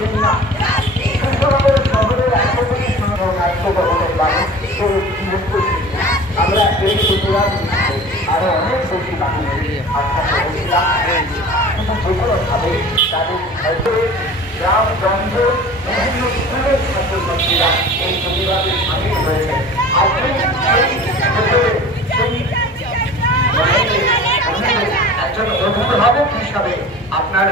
না। শহরের আমরা এই প্রতিবাদ আরো অনেক বেশি মানুষের আশা করেছিলাম, কিন্তু যেকোনোভাবে তাদের গ্রাম গঞ্জ বিভিন্ন স্কুলের ছাত্রছাত্রীরা এই প্রতিবাদে সামিল হয়েছে। আপনি একজন অভিভাবক হিসাবে আপনার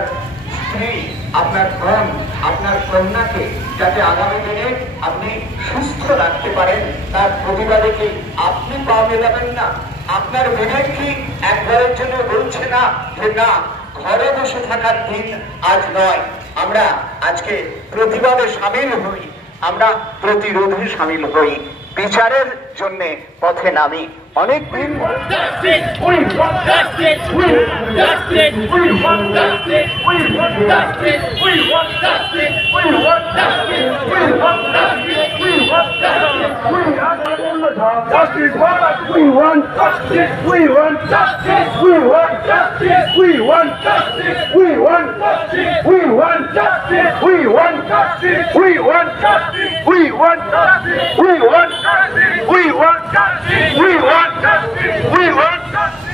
স্ত্রী, আপনার বোন, আপনার কন্যাকে যাতে আগামী দিনে আপনি সুস্থ রাখতে পারেন, তার প্রতিবাদে কি আপনি পা মেলাবেন না? আপনার মেয়ে কি একবারের জন্য বলছে না যে না, ঘরে বসে থাকার দিন আজ নয়, আমরা আজকে প্রতিবাদে সামিল হই, আমরা প্রতিরোধে সামিল হই, বিচারের জন্য পথে নামি। অনেক দিন Justice, we want justice, we want justice, we want justice, we want justice, we want justice, we want justice, we want justice, we want justice, we want justice, we want justice, we want justice, we want justice, we want justice.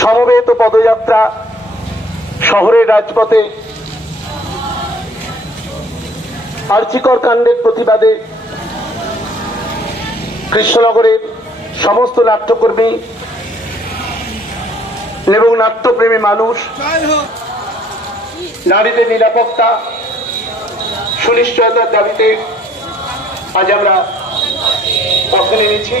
সমবেত পদযাত্রা শহরের রাজপথে আর্চিকর কাণ্ডের প্রতিবাদে কৃষ্ণনগরের সমস্ত নাট্যকর্মী এবং নাট্যপ্রেমী মানুষ নারীদের নিরাপত্তা সুনিশ্চয়তার দাবিতে আজ আমরা পথে নেমেছি।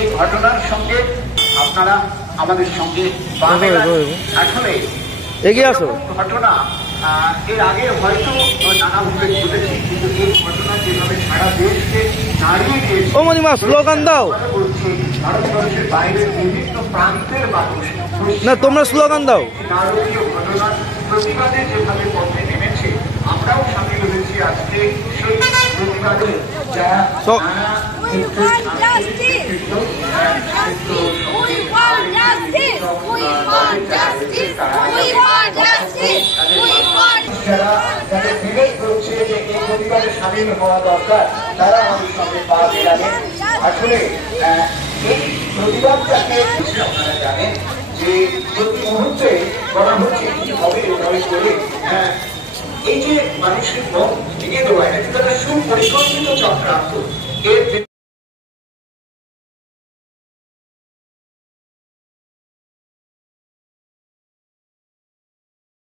এই ঘটনার সঙ্গে আপনারা আমাদের সঙ্গে আসলে এগিয়ে আসো। ঘটনা এর আগে হয়তো নানাভাবে ঘটেছে, কিন্তু এই ঘটনা যেভাবে সারা দেশকে নাড়িয়ে দিয়েছে, স্লোগান দাও, ভারতবর্ষের বাইরের বিভিন্ন প্রান্তের মানুষ না, তোমরা স্লোগান দাও, নারকীয় ঘটনার প্রতিবাদে যেভাবে পথে নেমেছে, আমরাও সামিল হয়েছি আজকে সেই প্রতিবাদে, যারা সামিল হওয়া দরকার, তারা আমাদের সঙ্গে পা মেলাবেন। আসলে এই প্রতিবাদটাকে আপনারা জানেন যে প্রতি মুহূর্তে করা হচ্ছে কি হবে এভাবে করে এই যে মানুষের মন ভেঙে দেওয়া, এটা কিন্তু একটা সুপরিকল্পিত চক্রান্ত। এর